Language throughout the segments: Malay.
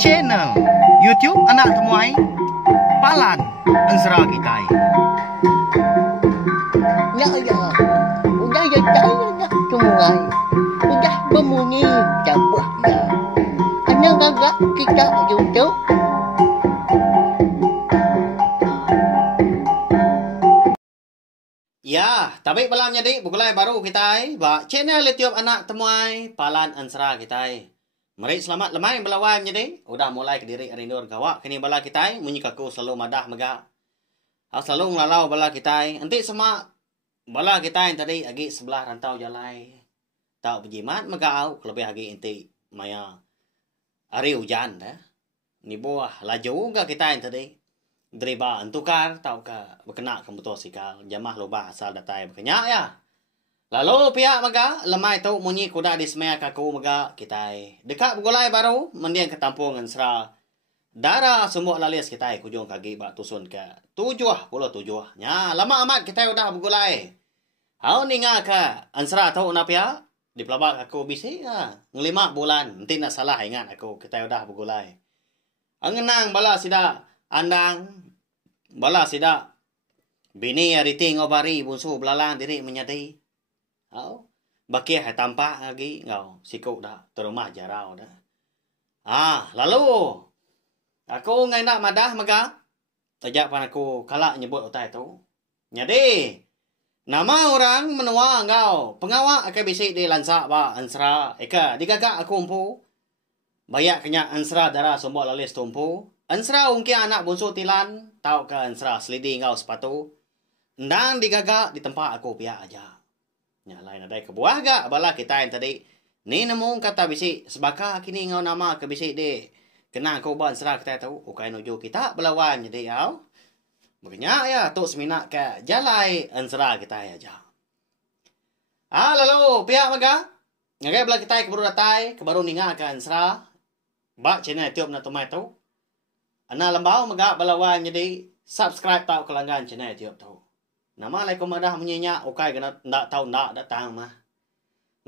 Channel YouTube anak temuai Palan Ensera Kitai. Ya ya, udah ya saya temuai, udah berbunyi cabutnya. Anak agak kita YouTube. Ya, tapi malam jadi bukulai baru kita ba channel YouTube anak temuai Palan Ensera kita. Mari selamat lemai belawai jadi. Udah mulai ke diri Arinur gawak kini bala kita munyi kaku selalu madah mega. Selalu ngelalau bala kita. Nanti semua bala kita yang tadi agi sebelah rantau jalai. Tau berjimat megau lebih agi inti maya hari hujan dah. Ni buah laju ga kita yang tadi. Driba antukar tau ka berkena ke motosikal jamah loba asal datai berkenya ya. Lalu pihak maga lemai tu munyi kuda di semaya kaku maga kitai. Dekat begulai baru mendiang ke tampung Ensera. Darah semua lalis kitai kujung kaki bak tusun ke 77. Nya lama amat kitai udah begulai. Hau ninga ke Ensera tau na pihak di pelabak aku bisi ya. 5 bulan nanti nak salah ingat aku kitai udah begulai. Angenang bala sida andang bala sida bini ariting obari bunsu belalang diri menyadai. Au baki hai tampak lagi ngau sikuk dah terumah jarau dah. Lalu aku ngai nak madah maga tajak pan aku kalak nyebut utai tu. Nyadi nama orang menua ngau pengawak akan bisik di lansak ba Ensera eka digagak aku umpu bayak kenya Ensera darah sombok lalis tumpu. Ensera ungki anak bunsu tilan tau ke Ensera selidi ngau sepatu. Ndang digagak di tempat aku pihak aja. Nya lain ada ke buah gak bala kita yang tadi. Ni nemu kata bisik sebaka kini ngau nama ke bisik de. Kena aku buat Ensera kita tahu. Ukai nuju kita belawan jadi yau. Begenya ya tu semina ke jalai Ensera kita aja. Lalu pihak maga. Ngagai bala kita ke baru datai ke baru ninga ke Ensera. Bak channel YouTube na tumai tu. Ana lembau maga belawan jadi subscribe tau kelanggan channel YouTube tu. Nama lai komadah menyenyak ukai kena ndak tahu ndak datang mah.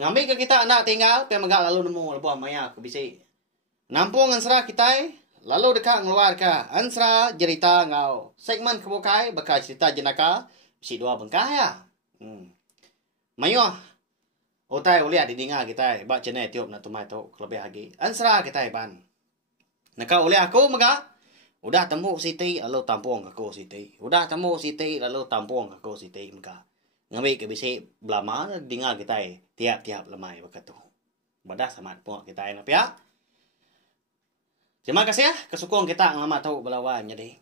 Ngambil ke kita nak tinggal pe maga lalu nemu lebuah maya ke bisi. Nampung Ensera kita lalu dekat ngeluar ke Ensera cerita ngau. Segmen kebukai bakal cerita jenaka bisi dua bengkah ya. Mayuh utai uliat didinga kita bak channel YouTube nak tumai tu lebih lagi. Ensera kita ban. Nak uliat aku maga udah temu Siti lalu tampung aku Siti. Udah temu Siti lalu tampung aku Siti muka. Ngambil ke bisi belama dengar kita tiap-tiap lemai begitu. Badah sama puak kita nak ya. Terima kasih ya kesukung kita ngama tahu belawan jadi.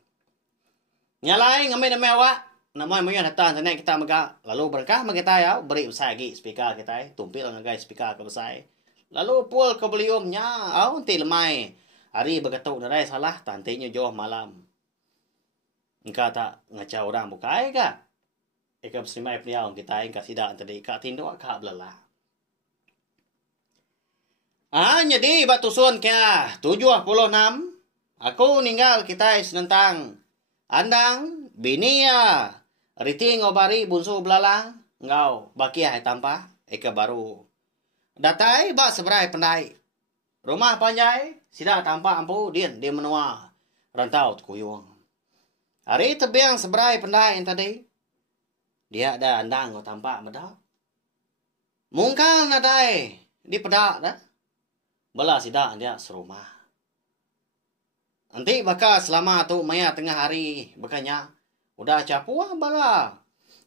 Nyalai ngambil nama awak. Nama moyan datang sana kita mega lalu berkah kita ya beri besar lagi speaker kita tumpil ngagai speaker ke besar. Lalu pul ke beliumnya au nanti lemai. Hari berketuk darai salah, tantinya jauh malam. Engkau tak ngacau orang bukai kah? Eka bersimai peliau kita engkau sidak tadi. Kak tinduk kak belalah. Jadi batu sun kaya 76. Aku ninggal kita senentang. Andang, bini ya. Riting obari bunsu belalang. Engkau baki hai tampah. Eka baru. Datai bak seberai pendai. Rumah panjai. Sida tampak ampu dia menua rantau kuyung. Hari tebiang seberai pendai yang tadi. Dia ada andang kau tampak medak. Mungkang nadai di pedak dah. Bala sida dia serumah. Nanti bakal selama tu maya tengah hari bekanya udah capuah bala.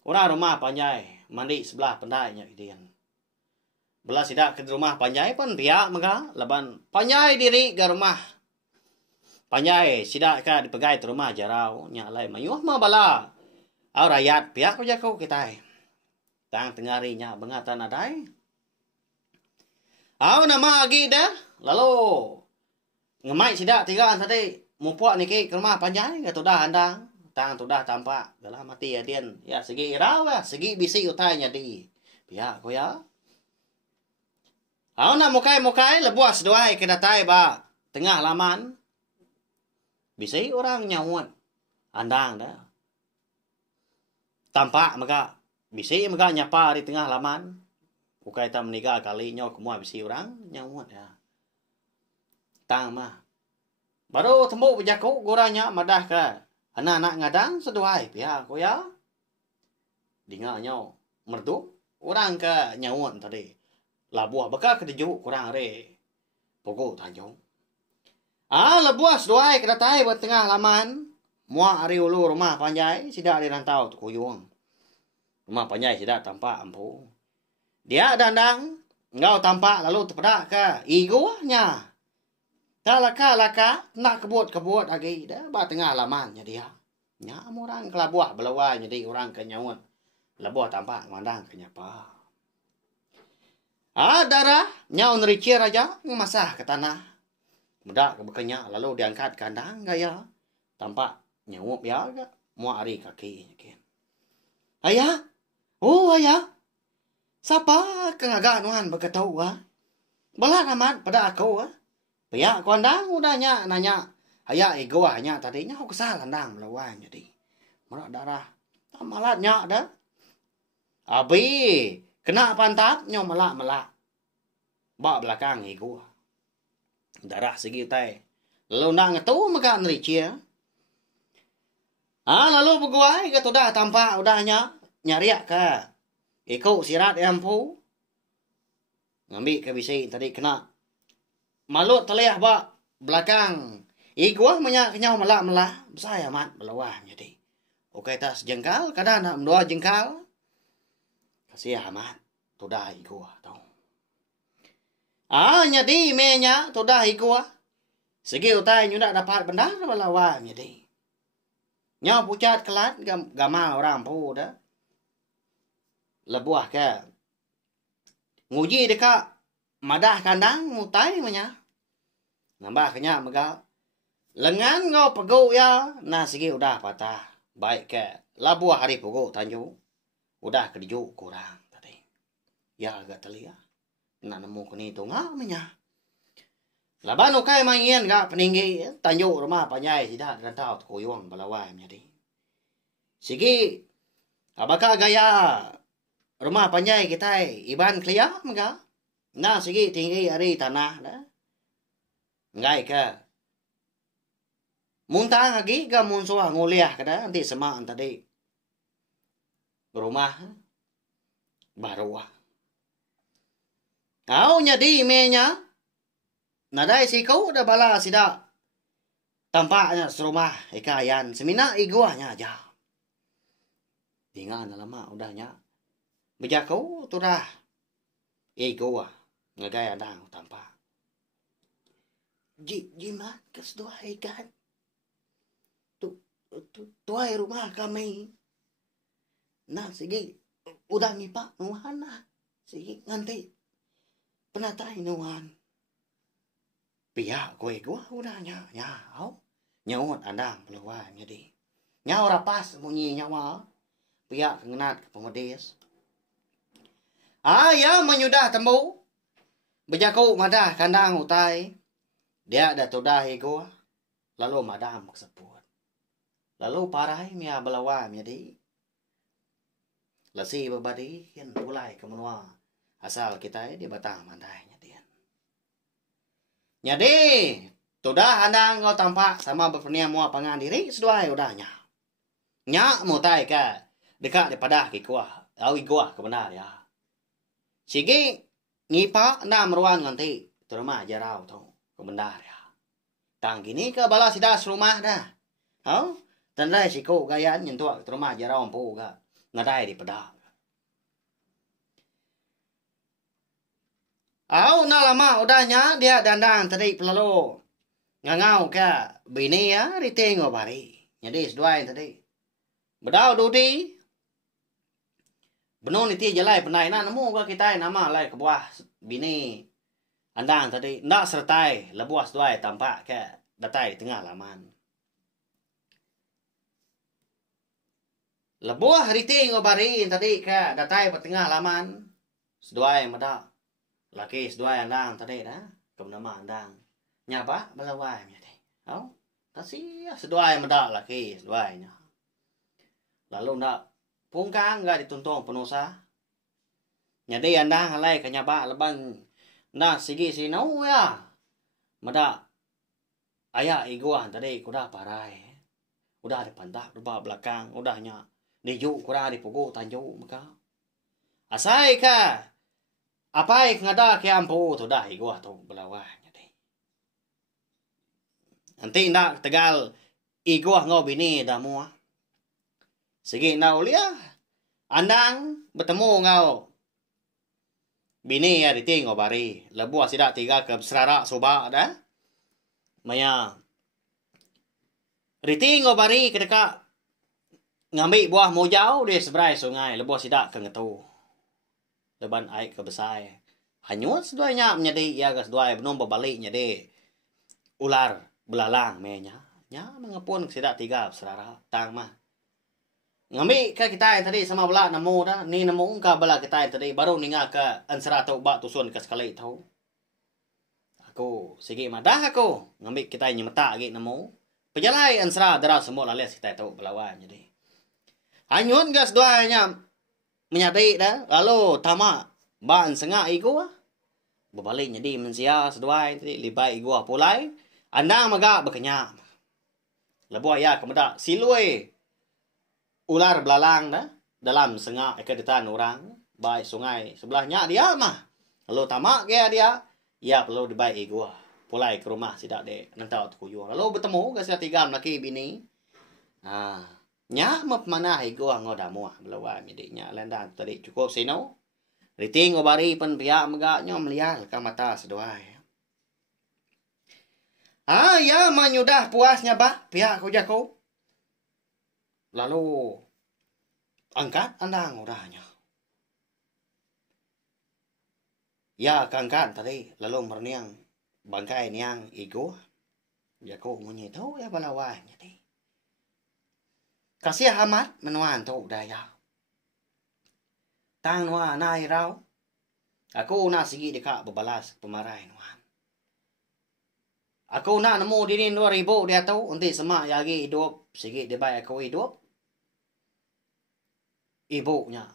Orang rumah panjai mandi sebelah pendainya dia. Belah sidak ke rumah panjai pun pihak mega laban panjai diri ke rumah. Panjai sidak ka dipegai ke rumah jarau nya lai mayuh mah bala. Au rakyat pihak ko jako kita. Tang tengarinya bengatan adai. Au nama agi dah lalu ngemai sidak tigaan tadi mupuak niki ke rumah panjai ke tudah andang. Tang tudah tampak dalam mati adian ya segi irau ya segi bisi utainya di. Pihak ko ya. Au nak mukai lebuas doai ke datai ba tengah laman. Bisa orang nyawat andang dah. Tampak maka bisa maka nyapa di tengah laman. Ukai tak menikah kali nyaw semua bisa orang nyawat ya. Tang mah. Baru tembuk bejaku goranya madah ke anak-anak ngadang seduai pihak ko ya. Dinganya merdu orang ke nyawon tadi. Labuah beka kedeju kurang re. Pokok tanjung. Labuah seduai kedatai buat tengah laman. Mua ari ulu rumah panjai sidak di rantau tu kuyung. Rumah panjai sidak tampak ampu. Dia dandang ngau tampak lalu terpedak ke iguanya. Tak laka nak kebut lagi dah ba tengah lamannya dia. Nya orang kelabuah belawai jadi orang kenyawon. Labuah tampak mandang kenyapa. Darah nyau nericir aja ngemasah ke tanah. Mudah ke bekenya lalu diangkat kandang gaya. Tampak nyawup ya ke mua ari kaki. Ayah. Oh ayah. Siapa kengaganuan berketau Bala amat pada aku Pihak kandang udahnya nanya. Ayah ego hanya tadinya aku kesal kandang melawan jadi. Merak darah. Malatnya dah. Abi kena pantatnya melak. Bak belakang ego. Darah segi tai. Lalu nak ngetu maka nericir. Lalu berguai ke dah tampak udahnya nyariak ke. Ikut sirat empu. Ngambil ke bisi tadi kena. Malut telih bak belakang. Iguah menyak kenyau melak. Besar amat belawah jadi. Okai tak sejengkal. Kadang nak mendua jengkal. Kasih amat. Tudah iguah tau. Jadi menya tudah iguah. Segi utai nyudak dapat benda belawah jadi. Nyau pucat kelat. Gamal orang pu dah. Lebuah ke. Nguji dekat. Madah kandang mutai menya. Nambah kenyak megal. Lengan ngau peguk ya. Nah segi udah patah. Baik ke. Labuah hari peguk tanjung. Udah kedejuk kurang tadi. Ya agak telia. Nak nemu kini tu ngak menya. Laban ukai main gak peninggi. Tanjung rumah panjai sidak rantau kuyuang balawai menjadi. Segi. Apakah gaya rumah panjai kita iban kelia mega? Nah segi tinggi hari tanah dah. Ngai ke. Muntah lagi ke munsua nguliah ke dah. Nanti semak tadi. Rumah. Baru. Kau nyadi menya. Nadai si kau dah bala sidak. Tampaknya serumah ikayan. Semina iguahnya aja. Tinggal lama udahnya. Bejakau tu dah. Iguah. Ngagaya dang tampak. Jimat kesedua ikan. Tuai rumah kami. Nah sige. Udah ngipak nuhan lah. Sige nanti. Penatai nuhan. Pihak kue gua udahnya. Nyau. Nyawot andang peluang jadi. Nyau rapas bunyi nyawa. Pihak kengenat ke pemedis. Ya menyudah tembuk. Bejaku madah kandang utai. Dia dah tudah ego. Lalu madam keseput. Lalu parai mia belawa jadi. Lasi berbadi yang mulai ke menua. Asal kita di batang mandai nyadian. Jadi. Tudah andang kau tampak sama berpernia mua pangan diri. Seduai udahnya. Nyak mutai ke. Dekat daripada kikuah. Awi guah kebenar ya. Sige. Ngipa na meruan nanti. Terima jarau tu. Kebendar ya. Tang gini ke bala sidas rumah dah. Tandai siku gayaan nyentuak terima jarau ampu ga. Ngadai di pedak. Na lama udahnya dia dandang tadi pelalo. Ngangau ke bini ya ritingo bari. Jadi seduai tadi. Bedau dudi. Benon iti jalai penai na nemu ka kita nama lai ke buah bini andang tadi ndak sertai lebuas duai tampak ke datai tengah laman. Lebuah riti ngobari tadi ke datai tengah laman. Seduai medak. Laki seduai andang tadi dah. Ke nama andang. Nyapa belawai menjadi. Kasih seduai medak laki seduainya. Lalu ndak pungkang gak dituntong penusa. Jadi anda halai kenyaba leban. Nah sigi sinau ya. Mada ayah iguan tadi kuda parai. Udah di pantak, udah belakang, udahnya. Dijuk kuda di pukul tanjuk maka. Asai ka. Apai ngada ke ampu tu dah igua tu belawanya deh. Nanti nak tegal igua ngau bini dah mua. Segi nau liah. Andang bertemu ngau bini ya di tinggal bari. Lebuah sidak tiga ke serara soba dah. Maya. Riti ngobari kedeka ngambil buah mojau di seberai sungai. Lebuah sidak ke ngetu. Leban air ke besar. Hanyut seduanya menjadi ia ke seduai belum berbaliknya deh. Ular belalang menya. Nya mengepun sidak tiga serara tang mah. Ngambil ke kita yang tadi sama bela nemu dah. Ni nemu ka bela kita yang tadi baru ninga ke ansara tau bak tusun ke sekali tau. Aku sige madah aku ngambil kita yang nyemeta lagi nemu. Pejalai ansara darah semua lalis kita tahu belawan jadi. Hanyut gas duanya menyadari dah. Lalu tamak ban sengak iku berbalik jadi mensia seduai tadi libai iku pulai. Andang maga berkenyak. Lebuah ya kemudak silui ular belalang dah dalam sengak kedetan orang baik sungai sebelahnya dia mah. Lalu tamak dia ya perlu dibai iku pulai ke rumah sidak dek nentau tukuyur. Lalu bertemu ke tiga laki bini. Nya map mana iku ngoda muah belawan jadi nya landan tadi cukup sino. Riting obari pen pihak megaknya melihat ke mata seduai. Ya menyudah puasnya pak pihak kujaku. Lalu angkat andang udahnya. Ya kangkat tadi lalu merniang bangkai niang iku. Jaku munyi tahu ya balawan jadi. Kasih amat menuan tu daya. Tang nuan nai rau. Aku nak sigi dekat berbalas pemarai nuan. Aku nak nemu dini 2000 dia tahu nanti semak lagi hidup sigi dia baik aku hidup. Ibunya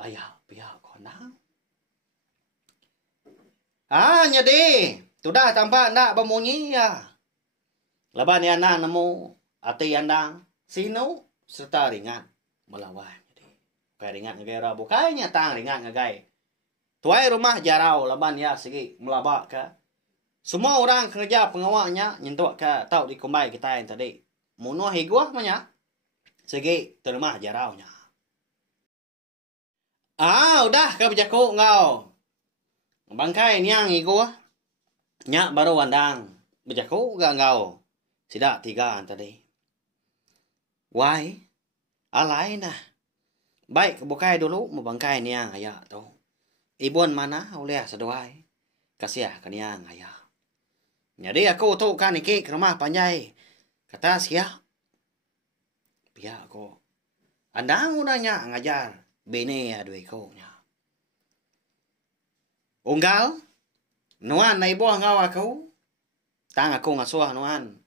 ayah pihak konang. Jadi tu dah tampak nak bermunyi ya. Leban yang nak nemu ati andang sino serta ringan melawan. Bukai ringan negara bukainya tang ringan ngagai. Tuai rumah jarau laban ya segi melabak ke. Semua orang kerja pengawalnya nyentuk ke tau di kumbai kita yang tadi. Munuh higuah manya segi terima jaraunya. Udah ke bejaku ngau. Bangkai niang higuah. Nyak baru wandang. Bejaku gak ngau. Sidak tiga tadi. Why? Alai nah. Baik kebukai dulu membangkai niang ayah tu. Ibun mana oleh seduai. Kasih ke niang ayah. Jadi aku tu kan iki ke rumah panjai. Kata siap. Pihak aku. Andang udahnya ngajar. Bini ya dua nya. Unggal. Nuan na ibu ngaw aku. Tang aku ngasuh nuan.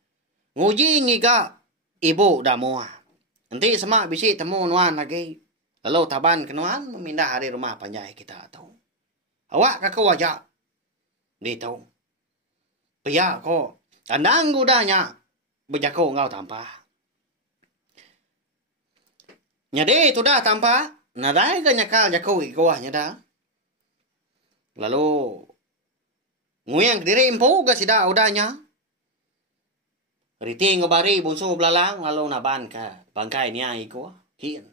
Nguji ngiga ibu dah mua. Nanti semak bisi temu nuan lagi. Lalu taban ke nuan memindah hari rumah panjai kita tahu. Awak kakak wajak. Di tahu. Pihak ko. Andang gudanya. Bejako ngau tanpa. Nyade tu dah tanpa. Nadai ke nyakal jako ikuahnya dah. Lalu. Nguyang diri impu ke sida udahnya. Riti ngobari bunsu belalang. Lalu naban ke bangkai niang ikuah. Kian.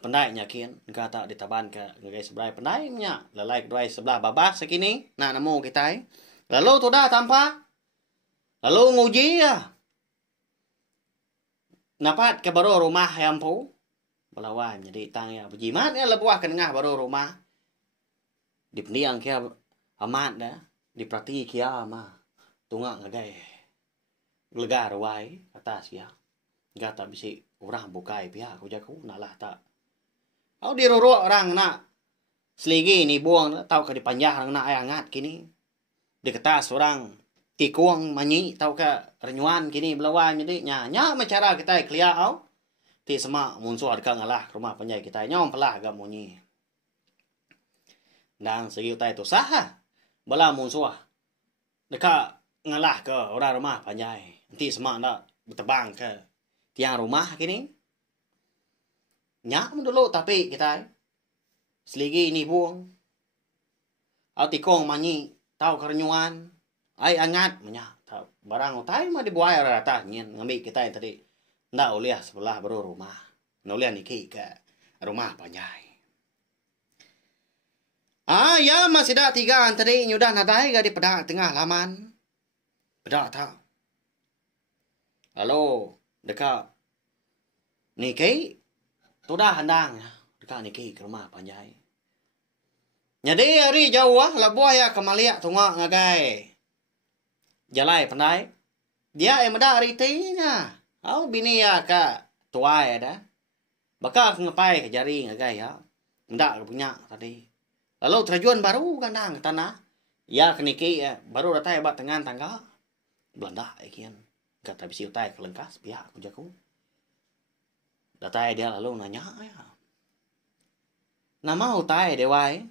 Pendai nyakin kata ditaban ke ngagai sebelah pendai nya lalai kedua sebelah babak sekini nak nemu kita lalu tu dah tampak lalu nguji ya napat ke baru rumah yang pu belawan jadi tang ya berjimat ya lebuah ke tengah baru rumah di pendiang kia amat dah diperhati kia mah tunggak ngagai lega rawai atas ya gata bisi orang bukai pihak aku jaku nalah tak. Au diruruk orang nak seligi ni buang tau ke dipanjah orang nak ayangat kini. Di ketas orang tikuang manyi tau ke renyuan kini belawan jadi nya cara kita kelia au. Ti semak munsuh dekat ngalah rumah panjai kita nyom pelah agak munyi. Dan segi utai tu sah. Bala munsuh dekat ngalah ke orang rumah panjai. Nanti semak nak bertebang ke tiang rumah kini. Nyak dulu tapi kita seligi ini buang. Au tikong manyi tahu kerenyuan. Ai angat menyak tahu barang utai mah dibuai rata nyen ngambil kita tadi. Ndak uliah sebelah baru rumah. Ndak uliah niki ke rumah panjai. Ya masih dah tiga tadi nyudah nadai ga di pedak tengah laman. Pedak tak. Halo, dekat. Niki tu dah handang dekat niki ke rumah panjai. Jadi hari jauh lah buah ya kemaliak tunggu ngagai. Jalai pandai. Dia yang ada hari tinya. Au bini ya ka tuai dah. Bakal ngapai ke jari ngagai ya. Ndak punya tadi. Lalu terjuan baru kandang ke tanah. Ya keniki baru datang hebat dengan tangga. Belanda ikian. Kata bisi utai kelengkas pihak kujaku. Datang dia lalu nanya ya. Nama utai dewai.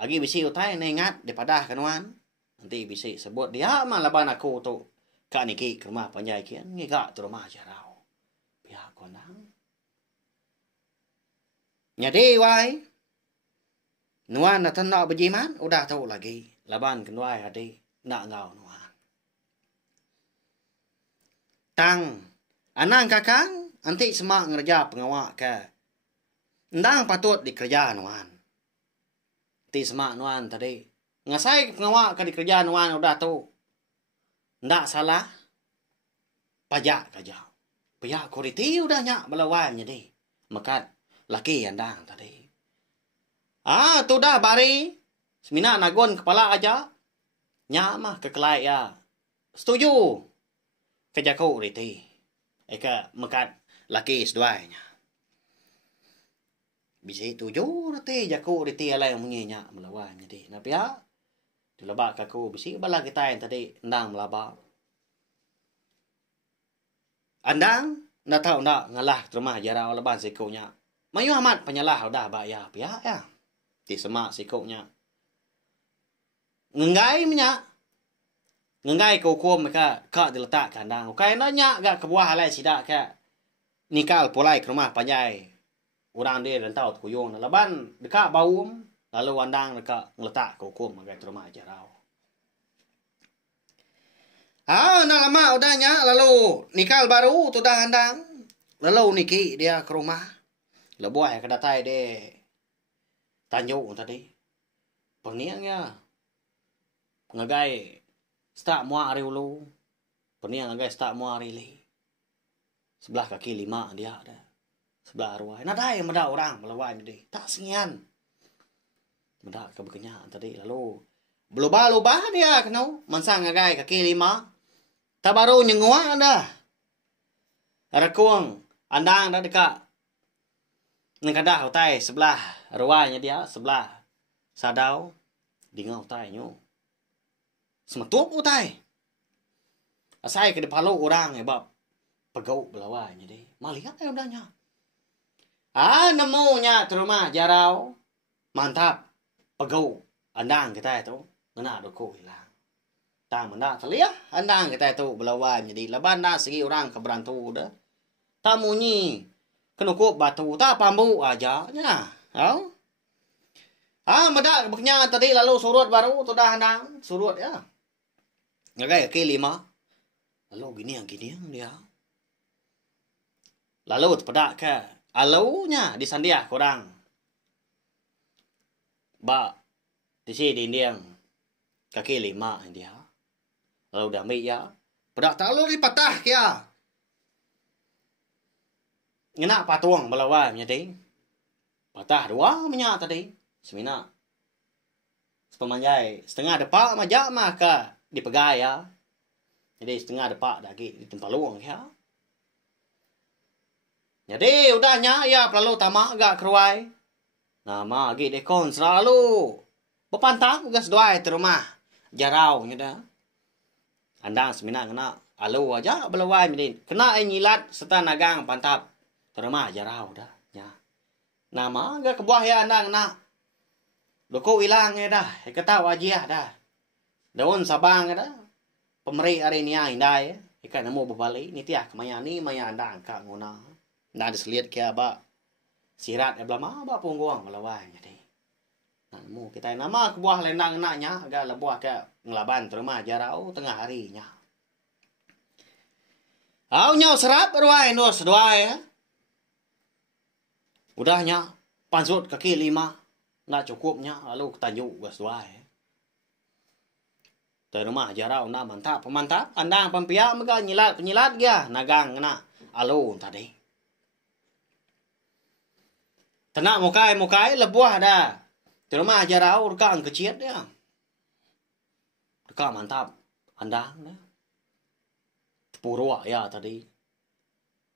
Agi bisi utai nengat daripada kanuan. Nanti bisi sebut dia mah laban aku tu. Kak niki ke rumah panjai kian. Ngigak tu rumah jarau. Pihak kandang. Nyadi wai. Nuan nak nak berjiman, udah tahu lagi. Laban kenuai hadi, nak ngau nuan. Tang, anang kakang, anti semak ngerja pengawak ke. Ndang patut dikerja nuan. Anti semak nuan tadi. Ngasai pengawak ke dikerja nuan, udah tahu. Ndak salah. Pajak kajak. Pihak kuriti udah nyak belawan jadi. Mekat laki andang tadi. Tu dah bari. Semina nagon kepala aja. Nya mah kekelai ya. Setuju. Kejaku riti. Eka mekat laki seduainya. Bisa tuju riti jaku riti alai munyinya melawan jadi. Napi ya. Dilabak kaku bisi bala kita yang tadi ndang melabak. Andang ndak tahu ndak ngalah rumah jarau leban sikunya. Mayu amat penyalah udah bayar pihak ya. Di semak sikuknya. Ngengai minyak. Ngengai kukum mereka kak diletak kandang. Kai nanya gak kebuah halai sidak ke. Nikal pulai ke rumah panjai. Orang dia rentau kuyung. Leban dekat baum. Lalu wandang dekat ngeletak kukum ke rumah jarau. Nak lama udahnya. Lalu nikal baru tu dah handang. Lalu niki dia ke rumah. Lebuah ke datai dia. Tanjung tadi. Peniangnya. Ngagai. Stak mua hari ulu. Peniang ngagai stak mua hari li. Sebelah kaki 5 dia ada. Sebelah arwah. Nadai meda orang melawan jadi. Tak sengian. Meda kebekenyan tadi. Lalu. Berubah-ubah dia kenau. Mansang ngagai kaki 5. Tak baru nyengua dah. Rakuang. Andang dah dekat. Nengkadah utai sebelah. Ruahnya dia sebelah sadau dingau tainya. Semetuk utai. Asai ke depan orang hebab pegau belawanya deh. Malihat ya udahnya. Nemunya ke rumah jarau. Mantap. Pegau andang kita itu ngena doko hilang. Tang menda telia andang kita itu belawanya di laban dah segi orang keberantu dah. Tamunyi kenukup batu tak pambu aja nya. Medak beknya tadi lalu surut baru tu dah handang surut ya. Ngagai ke 5. Lalu gini yang dia. Lalu pedak ke alunya di sandiah kurang. Ba di sini dia kaki 5 dia. Lalu dah ambil ya. Pedak terlalu dipatah kia. Ngena patuang belawan jadi. Patah 2 minyak tadi. Semina. Sepemanjai. Setengah depak majak mah ke dipegai ya. Jadi setengah depak lagi di tempat luang ya. Jadi udahnya ya perlu tamak agak keruai. Nama lagi dekon selalu. Berpantang gas doai di rumah. Jarau dah. Andang semina kena alu aja belawai jadi. Kena nyilat serta nagang pantap. Di rumah jarau dah. Ya. Nama agak kebuah ya andang nak. Loko hilang ya dah. Kata wajah dah. Daun sabang ya dah. pemeri hari ni indai ikan namo berbalik ni tiah kemaya ni maya anda angka nguna nda diseliat kia ba sirat ya belama ba pungguang melawai jadi namo kita nama ke buah lendang naknya agak lebuah ke ngelaban terima jarau tengah harinya au nyau serap ruai no seduai udahnya pansut kaki 5 nak cukupnya lalu tajuk gas seduai dari rumah jarau na mantap pemantap andang pempiak mega penyilat dia nagang kena alun tadi tenak mukai lebuah dah dari rumah jarau reka ang kecil dia reka mantap andang dah purwa ya tadi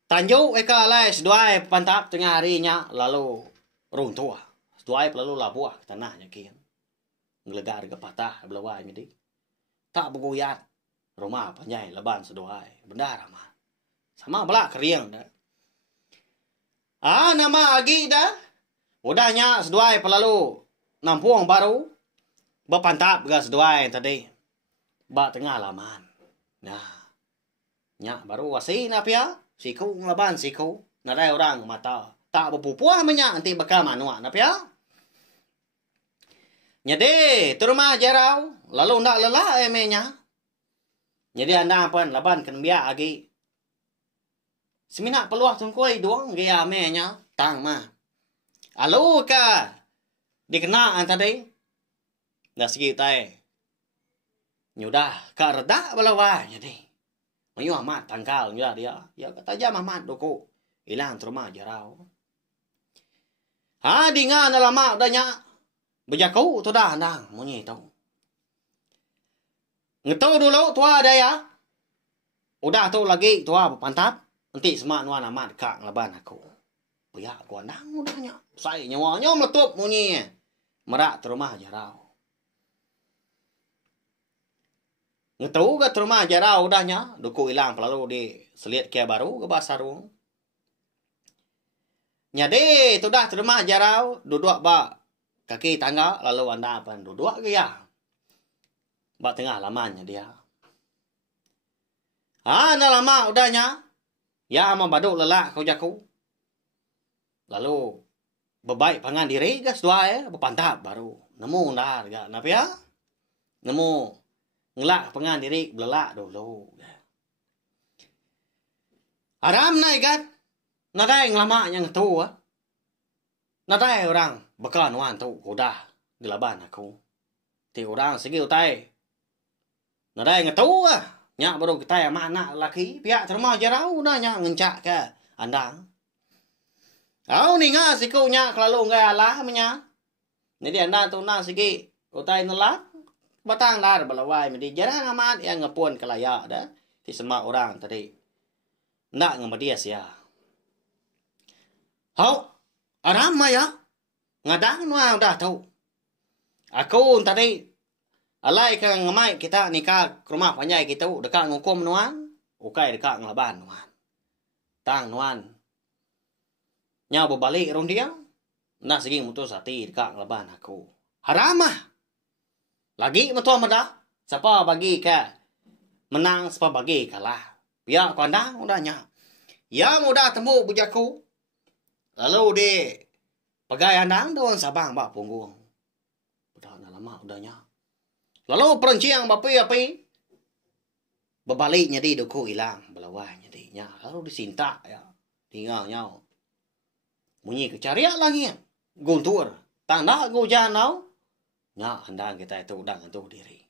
tanjuk eka lai seduai pantap tengah harinya lalu runtuh seduai lalu labuah tanahnya kian ngelegar ke patah belawai midi tak bergoyat rumah panjai leban seduai benda ramah sama belak keriang dah nama agi dah udahnya seduai pelalu nampung baru berpantap ke seduai tadi ba tengah laman nah nya baru wasi napia siku ngelaban siku nadai orang mata tak berpupuah menyak nanti bakal manua napia nyade terumah jarau lalu ndak lelah emenya jadi anda pun laban kan biak agi semina peluah tungkoi doang gaya amenya tang mah alu ka dikena tadi dah segi tai nyudah ka reda balawa jadi mayu amat tangkal nyudah dia ya kata jam amat doko hilang terumah jarau dingan lama udahnya bejakau tu dah nang munyi tau ngetau dulu tua ada ya udah tu lagi tua pantap nanti semak nuan amat kak ngelaban aku ya gua nang udahnya saya nyawanya meletup munyi merak terumah jarau ngetau ke terumah jarau udahnya duku hilang pelalu di selit kia baru ke basarung nyade tu dah terumah jarau duduk ba kaki tangga lalu anda apa duduk ke ya bak tengah lamanya dia anda lama udahnya ya ama baduk lelak kau jaku lalu bebaik pangan diri gas dua berpantap baru nemu dah gak napa ya nemu ngelak pangan diri belak dulu aram naik kan nadai ngelama yang tu nadai orang bekal nuan tu udah di laban aku ti orang segi utai nadai ngetu nyak baru kita yang mana laki pihak terima jarau dah nyak ngencak ke andang au ni nga siku nyak lalu ngai alah menya jadi anda tu na segi utai nelak batang dar balawai medi jarang amat yang ngepun kelaya dah ti semua orang tadi ndak ngemedias ya hau aram maya ngadang nuang dah tahu aku tadi alai ka ngamai kita nikah ke rumah panjai kita dekat ngukum nuan ukai dekat ngelaban nuan tang nuan nya berbalik rong dia nak segi mutus hati dekat ngelaban aku haramah lagi metua meda siapa bagi ke menang siapa bagi kalah biar kandang udahnya yang udah temu bujaku lalu di pegai andang daun sabang bak punggung udah lama udahnya lalu perenciang bapi berbaliknya di duku hilang belawanya dinya lalu disinta ya tinggal nyau bunyi kecariak lagi guntur tanda gujan nau nya andang kita itu udah ngantuk diri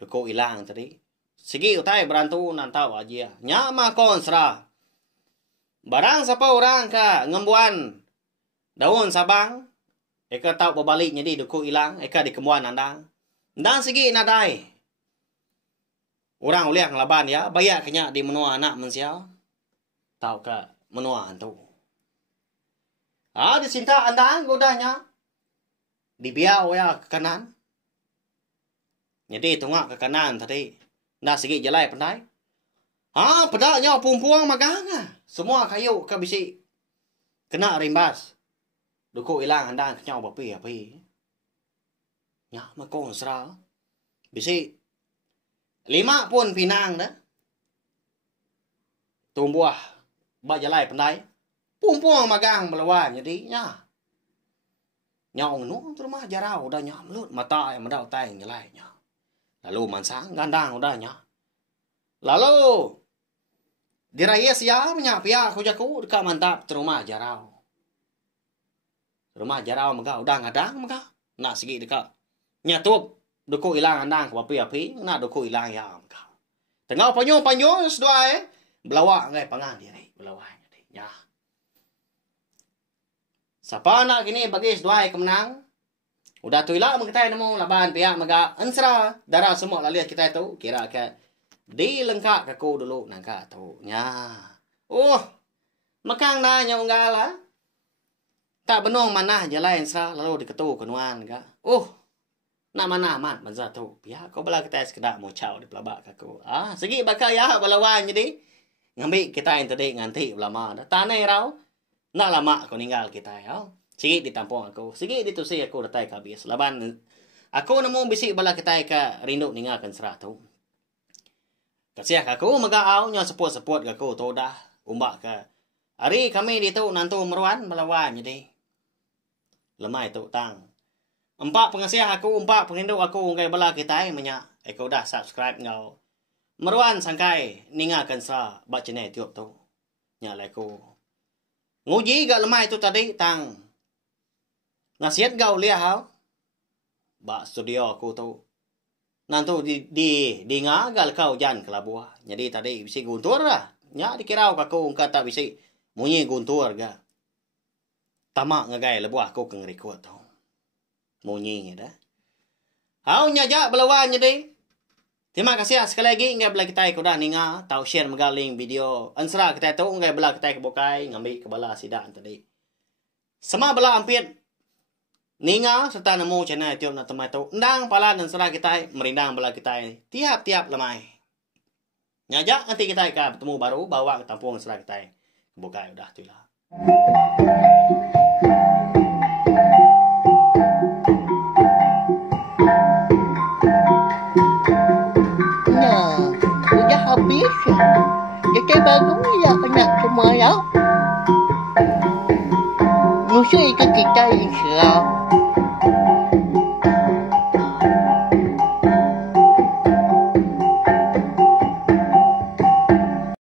duku hilang tadi segi utai berantu nantau aja nya mah konsra barang siapa orang ka ngembuan daun sabang eka tau berbaliknya di duku hilang eka di kembuan andang dan segi nadai orang uliah ngelaban ya bayak kenya di menua anak mensial tau ke menua antu disinta andang godanya dibiau ya ke kanan jadi tungak ke kanan tadi nah segi jalai pandai pedaknya pumpuang magang semua kayu ke bisi kena rimbas duku hilang andang kenyau bapi nya makong sera bisi 5 pun pinang dah. Tumbuh ba jalai pandai. Puang magang melawan jadi nya. Nyong nu rumah jarau dah nya melut mata yang medau tai jalai nya. Lalu mansang gandang udah nya. Lalu diraya sia nya pia aku jaku dekat mantap rumah jarau. Rumah jarau maga udah ngadang maga. Nak segi dekat. Nya tup doko ilang andang ke api nak doko ilang ya maga. Tengah panyo sedua belawak ngai pangan diri belawak nya. Siapa nak gini bagi sedua kemenang. Udah tu ilah mengetai nemu laban pihak maga ansra darah semua lalias kita tu kira ke di lengkap kaku dulu nangka tu nya. Makang na nyong gala. Tak benong mana jalai ansra lalu diketu kenuan ka. Nak mana mat manza tu. Pihak kau bala kita sekedak mau caw di pelabak kaku. Segi bakal ya balawan jadi. Ngambil kita yang tadi nganti lama dah. Tanai rau. Nak lama aku ninggal kita ya. Segi ditampung aku. Segi ditusi aku datai ke habis. Laban aku nemu bisik bala kita ke rindu ninggalkan serah tu. Kasiah aku magaaw nya sepot-sepot aku tu dah. Umbak ke. Hari kami di tu nantu meruan melawan jadi. Lemai tu tang. 4 pengasih aku, 4 penginduk aku ngai bala kita menya. Aku dah subscribe ngau. Meruan sangkai ninggalkan serah bak channel tiup tu. Nya aku. Nguji gak lemai tu tadi tang. Nasihat gau liah hau. Bak studio aku tu. Nantu di ngagal kau jan kelabuah. Jadi tadi bisi guntur lah. Nya dikirau aku kata bisi munyi guntur ga. Tamak ngagai lebuah aku keng record tu. Munyi dah. Hau nyajak belawan jadi. Terima kasih sekali lagi ngai bela kita ko dah ninga tau share magaling video ansra kita tu ngai bela kita bokai ngambil ke bala sidak tadi. Sama bela ampit ninga serta nemu channel tiup na temai tu ndang pala ansra kita merindang bela kita tiap-tiap lemai. Nyajak nanti kita akan bertemu baru bawa ke tampung ansra kita bokai udah tu lah. Habis jadi baru ya anak semua ya musuh itu kita insya